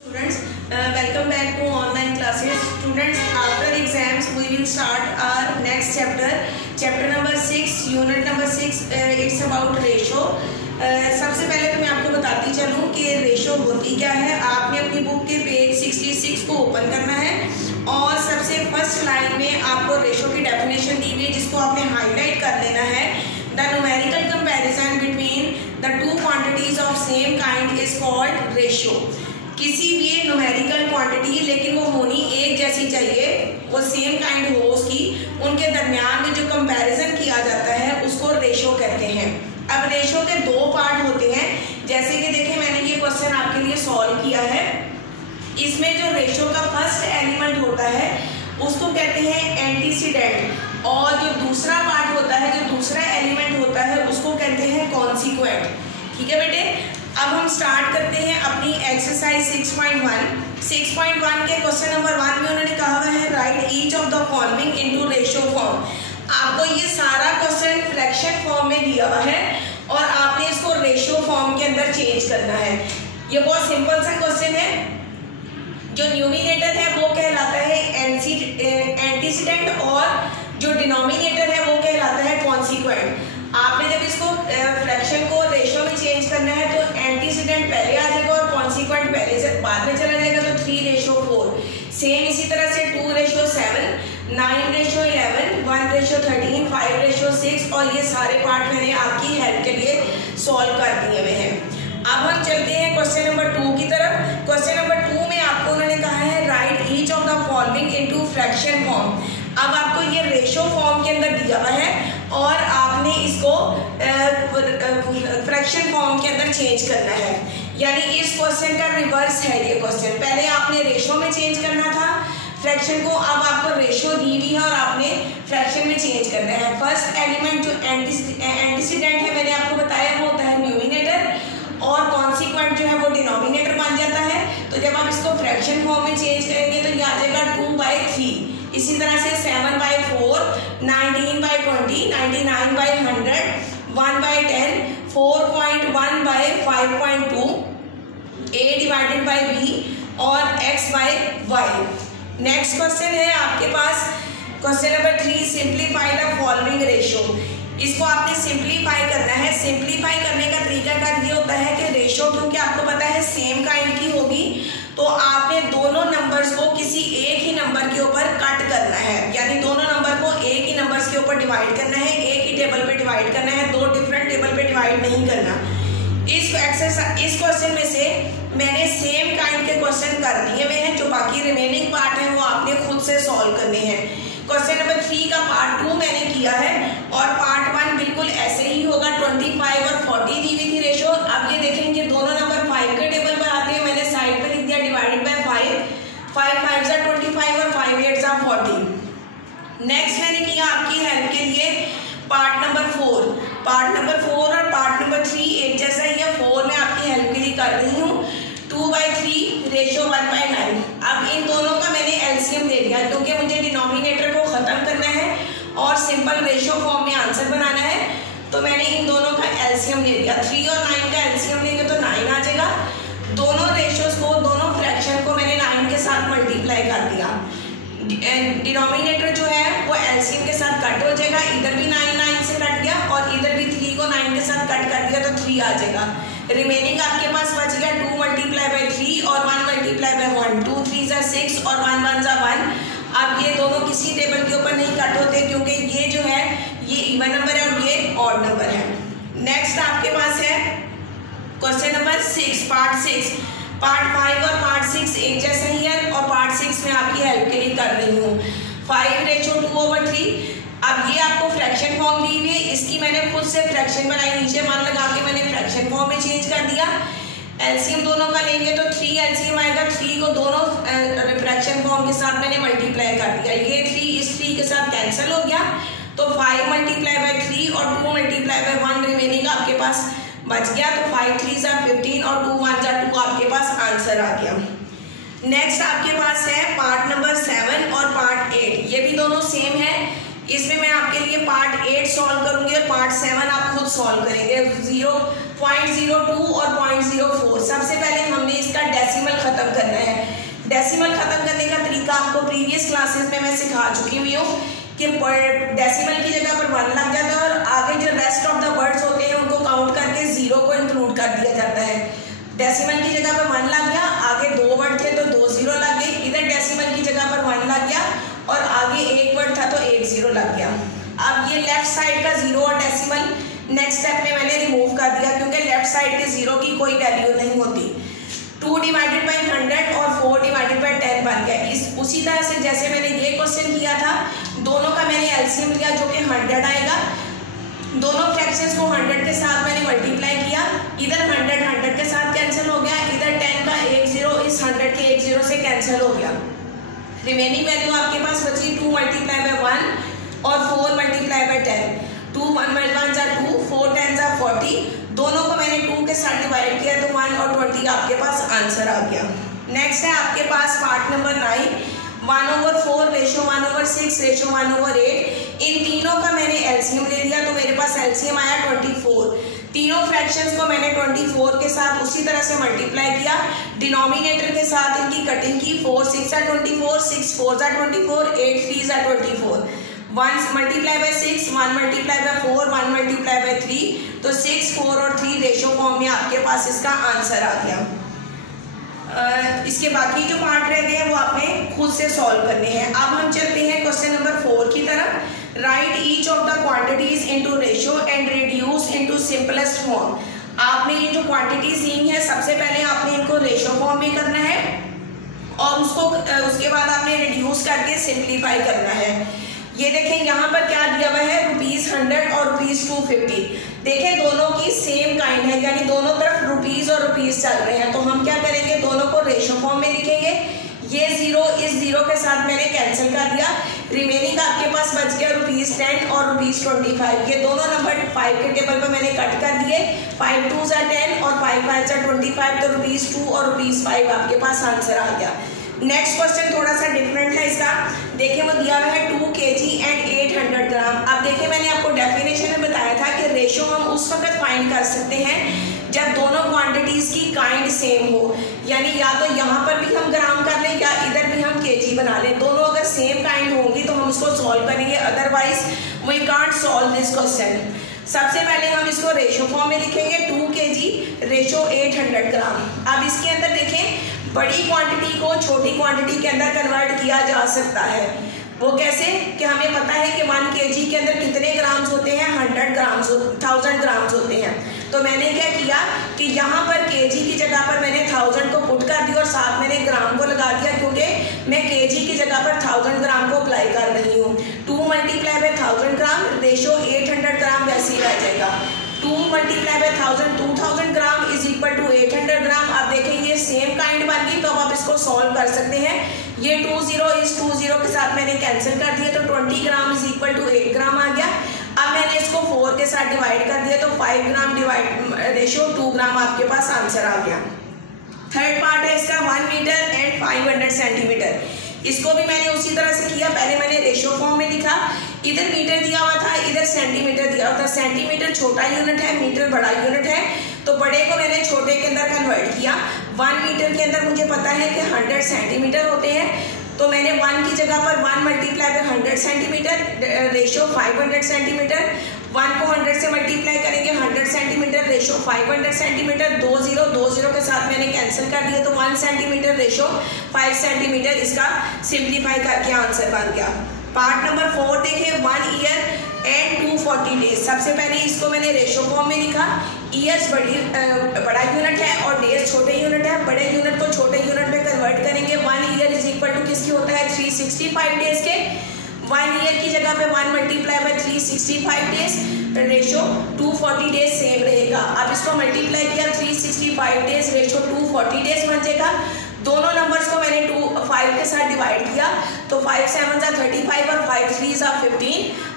Students, welcome back to online classes. Students, after exams we will start our next chapter number 6, unit number 6. It's about ratio. सबसे पहले तो मैं आपको बताती चलूँ कि रेशो होती क्या है। आपने अपनी बुक के पेज 66 को ओपन करना है और सबसे फर्स्ट लाइन में आपको रेशो की डेफिनेशन दी हुई है, जिसको आपने हाईलाइट कर लेना है। The numerical comparison between the two quantities of same kind is called ratio. किसी भी न्यूमेरिकल क्वांटिटी, लेकिन वो होनी एक जैसी चाहिए, वो सेम काइंड हो उसकी, उनके दरमियान में जो कंपैरिजन किया जाता है उसको रेशो कहते हैं। अब रेशो के दो पार्ट होते हैं, जैसे कि देखें मैंने ये क्वेश्चन आपके लिए सॉल्व किया है। इसमें जो रेशो का फर्स्ट एलिमेंट होता है उसको कहते हैं एंटीसीडेंट, और जो दूसरा पार्ट होता है, जो दूसरा एलिमेंट होता है, उसको कहते हैं कॉन्सिक्वेंट। ठीक है बेटे, अब हम स्टार्ट करते हैं अपनी एक्सरसाइज 6.1 के क्वेश्चन नंबर 1 में उन्होंने कहा हुआ है right each of the following into ratio form. आपको ये सारा क्वेश्चन फ्रैक्शन फॉर्म में दिया हुआ है और आपने इसको रेशियो फॉर्म के अंदर चेंज करना है। ये बहुत सिंपल सा क्वेश्चन है। जो न्यूमिनेटर है वो कहलाता है एंटीसीडेंट और जो डिनोमिनेटर है वो कहलाता है कॉन्सिक्वेंट। आपने जब इसको फ्रैक्शन को रेशियो में चेंज करना है तो एंटीसीडेंट पहले आ जाएगा और कॉन्सिक्वेंट पहले से बाद में चला जाएगा, तो 3:4। सेम इसी तरह से 2:7, 9:11, 1:13, 5:6, और ये सारे पार्ट मैंने आपकी हेल्प के लिए सॉल्व कर दिए हुए हैं। अब हम चलते हैं क्वेश्चन नंबर 2 की तरफ। क्वेश्चन नंबर 2 में आपको उन्होंने कहा है right each of the following into fraction form. अब आपको ये रेशो फॉर्म के अंदर दिया हुआ है और आपने इसको फ्रैक्शन फॉर्म के अंदर चेंज करना है, यानी इस क्वेश्चन का रिवर्स है ये क्वेश्चन। पहले आपने रेशो में चेंज करना था फ्रैक्शन को, अब आपको रेशो दी हुई है और आपने फ्रैक्शन में चेंज करना है। फर्स्ट एलिमेंट जो एंटीसीडेंट है मैंने आपको बताया वो होता है न्यूमिनेटर, और कॉन्सिक्वेंट जो है वो डिनोमिनेटर बन जाता है। तो जब आप इसको फ्रैक्शन फॉर्म में चेंज करेंगे तो ये आ जाएगा 2/3। इसी तरह से 7/4, 19/20, 99/100, 1/10, 4.1/5.2, A/B और X/Y। नेक्स्ट क्वेश्चन है आपके पास question number 3, simplify the following ratio. इसको आपने सिंप्लीफाई करना है। सिंप्लीफाई करने का तरीका कार ये होता है कि रेशो क्योंकि आपको पता है सेम काइंड की होगी, तो आपने दोनों नंबर्स को किसी एक ही नंबर के ऊपर कट करना है, यानी दोनों नंबर को एक ही नंबर्स के ऊपर डिवाइड करना है, एक ही टेबल पे डिवाइड करना है, दो डिफरेंट टेबल पे डिवाइड नहीं करना। इस क्वेश्चन में से मैंने सेम काइंड के क्वेश्चन कर दिए हुए हैं, जो बाकी रिमेनिंग पार्ट है वो आपने खुद से सॉल्व करने हैं। क्वेश्चन नंबर 3 का पार्ट 2 मैंने किया है और पार्ट 1 बिल्कुल ऐसे ही होगा। 25 और 40 दी हुई थी रेशो। अब ये देखेंगे दोनों नंबर 5 के टेबल पर आते हैं, मैंने साइड पे लिख दिया डिवाइडेड बाय 5, 5 5 25 और 5 8 40। नेक्स्ट मैंने किया आपकी हेल्प के लिए पार्ट नंबर 4। पार्ट नंबर 4 और पार्ट नंबर 3 एक जैसा ही है। 4 में आपकी हेल्प के लिए कर रही हूँ 2/3 रेशो 1/9। अब इन दोनों का मैंने एलसीएम दे दिया क्योंकि मुझे डिनोमिनेटर को खत्म करना है और सिंपल रेशो फॉर्म में आंसर बनाना है, तो मैंने इन दोनों का एलसीएम दे दिया। 3 और 9 का एलसीएम लेंगे तो 9 आ जाएगा। दोनों रेशोज को, दोनों फ्रैक्शन को मैंने 9 के साथ मल्टीप्लाई कर दिया। डिनोमिनेटर जो है वो एलसीएम के साथ कट हो जाएगा, इधर भी 9 से कट गया और इधर भी 3 को 9 के साथ कट कर दिया तो 3 आ जाएगा। रिमेनिंग आपके पास बच गया 2 × 3 और 1 × 1, 2 3 6 और 1 1 1। अब ये दोनों किसी टेबल के ऊपर नहीं कट होते क्योंकि ये जो है ये इवन नंबर है और ये ऑड नंबर है। नेक्स्ट आपके पास है क्वेश्चन नंबर 6, पार्ट 6। पार्ट 5 और पार्ट 6 एक जैसा ही है और पार्ट 6 में आपकी हेल्प के लिए कर रही हूँ 5:2/3। अब ये आपको फ्रैक्शन फॉर्म दी हुई है, इसकी मैंने खुद से फ्रैक्शन बनाई, नीचे मान लगा के मैंने फ्रैक्शन फॉर्म में चेंज कर दिया। एलसीएम दोनों का लेंगे तो 3 एलसीएम आएगा। 3 को दोनों फ्रैक्शन फॉर्म के साथ मैंने मल्टीप्लाई कर दिया। ये 3 इस 3 के साथ कैंसिल हो गया, तो 5 × 3 और 2 × 1 रिमेनिंग आपके पास बच गया। तो 5 3 15 और 2 1 2 आपके पास आंसर आ गया। नेक्स्ट आपके पास है पार्ट नंबर 7 और पार्ट 8। ये भी दोनों सेम है। इसमें मैं आपके लिए पार्ट 8 सॉल्व करूंगी और पार्ट 7 आप खुद सॉल्व करेंगे। 0.02 और 0.04। सबसे पहले हमने इसका डेसिमल खत्म करना है। डेसिमल खत्म करने का तरीका आपको प्रीवियस क्लासेस में मैं सिखा चुकी हुई हूँ कि डेसिमल की जगह पर 1 लग जाता है और आगे जो रेस्ट ऑफ द वर्ड्स होते हैं उनको काउंट करके 0 को इंक्लूड कर दिया जाता है। डेसिमल की जगह पर 1 लग गया, आगे 2 वर्ड थे तो 2 0 लग गए। इधर डेसिमल की जगह पर 1 लग गया और आगे 1 वर्ड था तो 1 0 लग गया। अब ये लेफ्ट साइड का 0 और डेसिमल नेक्स्ट स्टेप में मैंने रिमूव कर दिया क्योंकि लेफ्ट साइड के 0 की कोई वैल्यू नहीं होती। 2 डिवाइडेड बाई 100 और 4 डिवाइडेड बाई 10 बन गया। उसी तरह से जैसे मैंने ये क्वेश्चन किया था, दोनों का मैंने एलसीएम लिया जो कि 100 आएगा। दोनों फ्रैक्शंस को 100 के साथ मैंने मल्टीप्लाई किया। इधर 100 के साथ कैंसिल हो गया, इधर 10 का 1 0 इस 100 के 1 0 से कैंसिल हो गया। रिमेनिंग वैल्यू आपके पास बची 2 मल्टीप्लाई बाय 1 और 4 मल्टीप्लाई बाय 10। 2 1 1 जा 2, 4 10 जा 40। दोनों को मैंने 2 के साथ डिवाइड किया तो 1 और 20 आपके पास आंसर आ गया। नेक्स्ट है आपके पास पार्ट नंबर 9, 1/4 रेशो 1/6 रेशो 1/8। इन तीनों का मैंने एलसीएम ले लिया तो मेरे पास एलसीएम आया 24। तीनों फ्रैक्शंस को मैंने 24 के साथ उसी तरह से मल्टीप्लाई किया। डिनोमिनेटर के साथ इनकी कटिंग की। 4 6 24, 6 4 24, 8 3 24। 1 multiply by 6, 1 multiply by 4, 1 multiply by 3, तो 6 4 और 3 रेशो फॉर्म में आपके पास इसका आंसर आ गया। इसके बाकी जो पार्ट रह गए हैं वो आपने खुद से सॉल्व करने हैं। अब हम चलते हैं क्वेश्चन नंबर 4 की तरफ। Right each of the quantities into ratio and reduce into simplest form. आपने ये जो क्वांटिटीज ली है सबसे पहले आपने इनको रेशो फॉर्म में करना है और उसके बाद आपने रिड्यूस करके सिंप्लीफाई करना है। ये देखें यहाँ पर क्या दिया हुआ है, ₹100 और ₹250। देखें दोनों की सेम काइंड है, यानी दोनों तरफ रुपीस और रुपीस चल रहे हैं। तो हम क्या करेंगे, दोनों को रेशो फॉर्म में लिखेंगे। ये 0 इस 0 के साथ मैंने कैंसिल कर दिया। रिमेनिंग आपके पास बच गया ₹10 और ₹25। ये दोनों नंबर 5 के टेबल पर मैंने कट कर दिए। 5 2 जा 10 और 5 5 जा 25, तो ₹2 और ₹5 आपके पास आंसर आ गया। नेक्स्ट क्वेश्चन थोड़ा सा डिफरेंट है इसका। देखिए वो दिया हुआ है 2 kg एंड 800 ग्राम। अब देखिए मैंने आपको डेफिनेशन में बताया था कि रेशो हम उस वक्त फाइंड कर सकते हैं जब दोनों क्वांटिटीज की काइंड सेम हो, यानी या तो यहाँ पर भी हम ग्राम कर लें या इधर भी हम kg बना लें। दोनों अगर सेम काइंड होंगी तो हम इसको सॉल्व करेंगे, otherwise we can't solve this question. सबसे पहले हम इसको रेशो फॉर्म में लिखेंगे। 2 kg रेशो 800 ग्राम। अब इसके अंदर देखें बड़ी क्वांटिटी को छोटी क्वांटिटी के अंदर कन्वर्ट किया जा सकता है। वो कैसे कि हमें पता है कि 1 kg के अंदर कितने ग्राम्स होते हैं, 1000 ग्राम्स होते हैं। तो मैंने क्या किया कि यहाँ पर kg की जगह पर मैंने 1000 को पुट कर दिया और साथ मैंने ग्राम को लगा दिया, क्योंकि मैं kg की जगह पर 1000 ग्राम को अप्लाई कर रही हूँ। 2 multiply by 1000 gram ratio 800 gram वैसे ही रह जाएगा। 2 multiply by 1000 2000 gram is equal to 800 gram. अब देखें ये सेम काइंड बन गई, तो अब आप इसको सॉल्व कर सकते हैं। ये 2 0 इस 2 0 के साथ मैंने कैंसिल कर दिया, तो 20 ग्राम इज इक्वल टू 8 ग्राम आ गया। अब मैंने इसको 4 के साथ डिवाइड कर दिया, तो 5 ग्राम डिवाइड रेशो 2 ग्राम आपके पास आंसर आ गया। थर्ड पार्ट है इसका 1 मीटर एंड 500 सेंटीमीटर। इसको भी मैंने उसी तरह से किया। पहले मैंने रेशो फॉर्म में लिखा, इधर मीटर दिया हुआ था, इधर सेंटीमीटर दिया हुआ था। सेंटीमीटर छोटा यूनिट है, मीटर बड़ा यूनिट है, तो बड़े को मैंने छोटे के अंदर कन्वर्ट किया। 1 मीटर के अंदर मुझे पता है कि 100 सेंटीमीटर होते हैं, तो मैंने 1 की जगह पर 1 multiply by 100 centimetre ratio 500 centimetre. 1 को 100 से मल्टीप्लाई करेंगे 100 सेंटीमीटर रेशो 500 सेंटीमीटर। 2 0 के साथ मैंने कैंसिल कर दिया, तो 1 सेंटीमीटर रेशो 5 सेंटीमीटर इसका सिंप्लीफाई करके आंसर बन गया। पार्ट नंबर 4 देखिए 1 ईयर एंड 240 डेज। सबसे पहले इसको मैंने रेशो फॉर्म में लिखा। ईयर्स बड़ा यूनिट है और डेज छोटे यूनिट है। बड़े यूनिट को छोटे यूनिट में कन्वर्ट करेंगे। 1 ईयर इज इक्वल टू किसकी होता है, 365 डेज के। 1 ईयर की जगह पे 1 multiply by 365 days ratio 240 days same रहेगा। अब इसको मल्टीप्लाई किया 365 डेज रेशो 240 डेज बन जाएगा। दोनों नंबर्स को मैंने 5 के साथ डिवाइड किया, तो 5 7 जा 35 और 5 3 जा 15,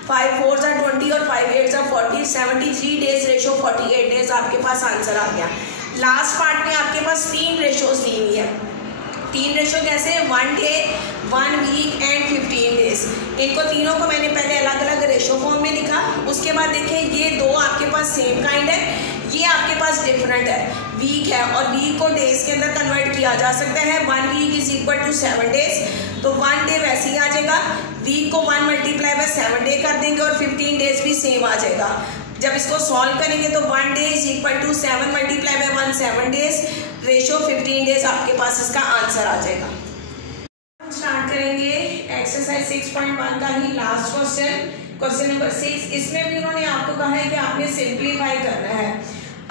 5 4 जा 20 और 5 8 जा 40, 73 डेज रेशो 48 डेज आपके पास आंसर आ गया। लास्ट पार्ट में आपके पास 3 रेशोज दी हुई है। 3 रेशो कैसे, 1 डे, 1 वीक एंड 15 डेज। इनको तीनों को मैंने पहले अलग अलग रेशो फॉर्म में लिखा। उसके बाद देखिए ये दो आपके पास सेम काइंड है, ये आपके पास डिफरेंट है, वीक है, और वीक को डेज के अंदर कन्वर्ट किया जा सकता है। 1 week is equal to 7 days, तो 1 डे वैसे ही आ जाएगा। वीक को 1 मल्टीप्लाई बाय 7 डे कर देंगे और 15 डेज भी सेम आ जाएगा। जब इसको सॉल्व करेंगे तो 1 day is equal to 7 multiply by 1 7 days, ratio 15 days आपके पास इसका आंसर आ जाएगा। हम स्टार्ट करेंगे एक्सरसाइज 6.1 का ही लास्ट क्वेश्चन नंबर 6। इसमें भी उन्होंने आपको कहा है कि आपने सिंप्लीफाई करना है।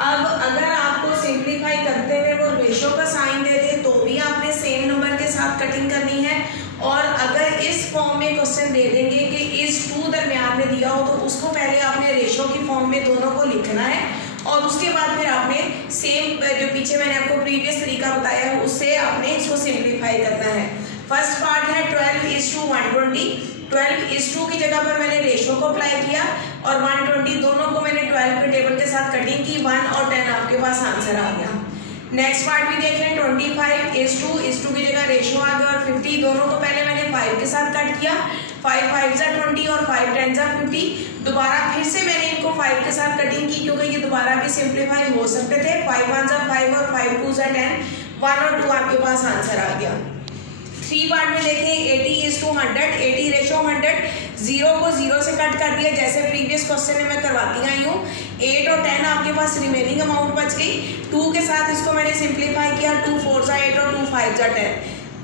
अब अगर आपको सिंप्लीफाई करते हुए वो रेशो का साइन दे दे तो भी आपने सेम नंबर के साथ कटिंग करनी है, और अगर इस फॉर्म में क्वेश्चन दे देंगे कि इस 2 दरमियान में दिया हो तो उसको पहले आपने रेशो की फॉर्म में दोनों को लिखना है, और उसके बाद फिर आपने सेम जो पीछे मैंने आपको प्रीवियस तरीका बताया है उससे आपने इसको सिंप्लीफाई करना है। फर्स्ट पार्ट है 12:120। 12:2 की जगह पर मैंने रेशो को अप्लाई किया और 120 दोनों को मैंने 12 के टेबल के साथ कटिंग की। 1 और 10 आपके पास आंसर आ गया। नेक्स्ट पार्ट भी देख लें, 25:2 की जगह रेशो आ गया, और 50 दोनों को पहले मैंने 5 के साथ कट किया। 5 5 20 और 5 10 50। दोबारा फिर से मैंने इनको 5 के साथ कटिंग की क्योंकि ये दोबारा भी सिंप्लीफाई हो सकते थे। 5 1 5 और 5 2 10, 1 और 2 आपके पास आंसर आ गया। 3 पार्ट में देखें, 80:100, 80 रेशो 100, 0 को 0 से कट कर दिया जैसे प्रीवियस क्वेश्चन में मैं करवाती आई हूँ। 8 और 10 आपके पास रिमेनिंग अमाउंट बच गई। 2 के साथ इसको मैंने सिंप्लीफाई किया, 2 4 8 और 2 5 10।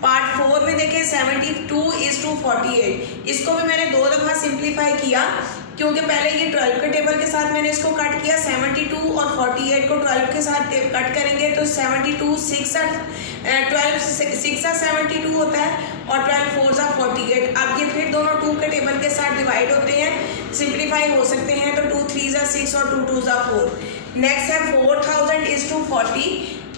पार्ट 4 में देखें 72:48, इसको भी मैंने 2 दफ़ा सिंप्लीफाई किया क्योंकि पहले ये 12 के टेबल के साथ मैंने इसको कट किया। 72 और 48 को 12 के साथ कट करेंगे तो 72 6 72 होता है और 12 4 48। अब ये फिर दोनों 2 के टेबल के साथ डिवाइड होते हैं, सिंप्लीफाई हो सकते हैं, तो 2 3 6 और 2 2 4। नेक्स्ट है 4000:40।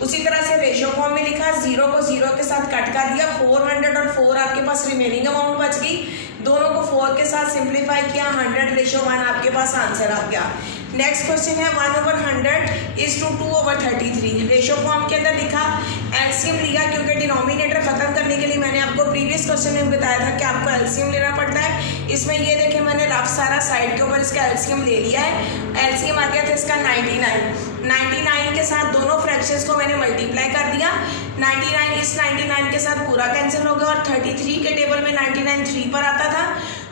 उसी तरह से रेशो फॉर्म में लिखा, 0 को 0 के साथ कट कर दिया। 400 और 4 आपके पास रिमेनिंग अमाउंट बच गई, दोनों को 4 के साथ सिंप्लीफाई किया। 100:1 आपके पास आंसर आ गया। नेक्स्ट क्वेश्चन है 1/100:2/33। रेशो फॉर्म के अंदर लिखा, एलसीएम लिया क्योंकि डिनोमिनेटर खत्म करने के लिए मैंने आपको प्रीवियस क्वेश्चन में बताया था कि आपको एलसीएम लेना पड़ता है। इसमें ये देखें मैंने रफ सारा साइड के ऊपर इसका एलसीएम ले लिया है। एलसीएम आ गया था इसका 99 के साथ दोनों फ्रैक्शंस को मैंने मल्टीप्लाई कर दिया। 99 इस 99 के साथ पूरा कैंसिल हो गया, और 33 के टेबल में 99 3 पर आता था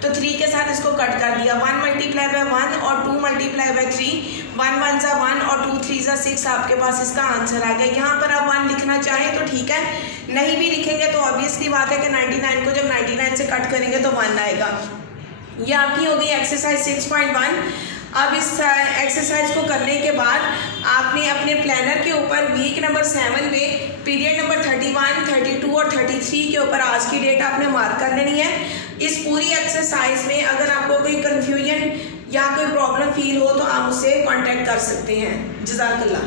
तो 3 के साथ इसको कट कर दिया। 1 मल्टीप्लाई बाय 1 और 2 मल्टीप्लाई बाय 3, 1 1 = 1 और 2 3 = 6 आपके पास इसका आंसर आ गया। यहाँ पर आप 1 लिखना चाहें तो ठीक है, नहीं भी लिखेंगे तो ऑब्वियसली बात है कि 99 को जब 99 से कट करेंगे तो 1 आएगा। ये आपकी हो गई एक्सरसाइज 6.1। अब इस एक्सरसाइज को करने के बाद आपने अपने प्लानर के ऊपर वीक नंबर 7 में पीरियड नंबर 31, 32 और 33 के ऊपर आज की डेट आपने मार्क कर लेनी है। इस पूरी एक्सरसाइज में अगर आपको कोई कन्फ्यूजन या कोई प्रॉब्लम फील हो तो आप मुझसे कांटेक्ट कर सकते हैं। जज़ाकल्लाह।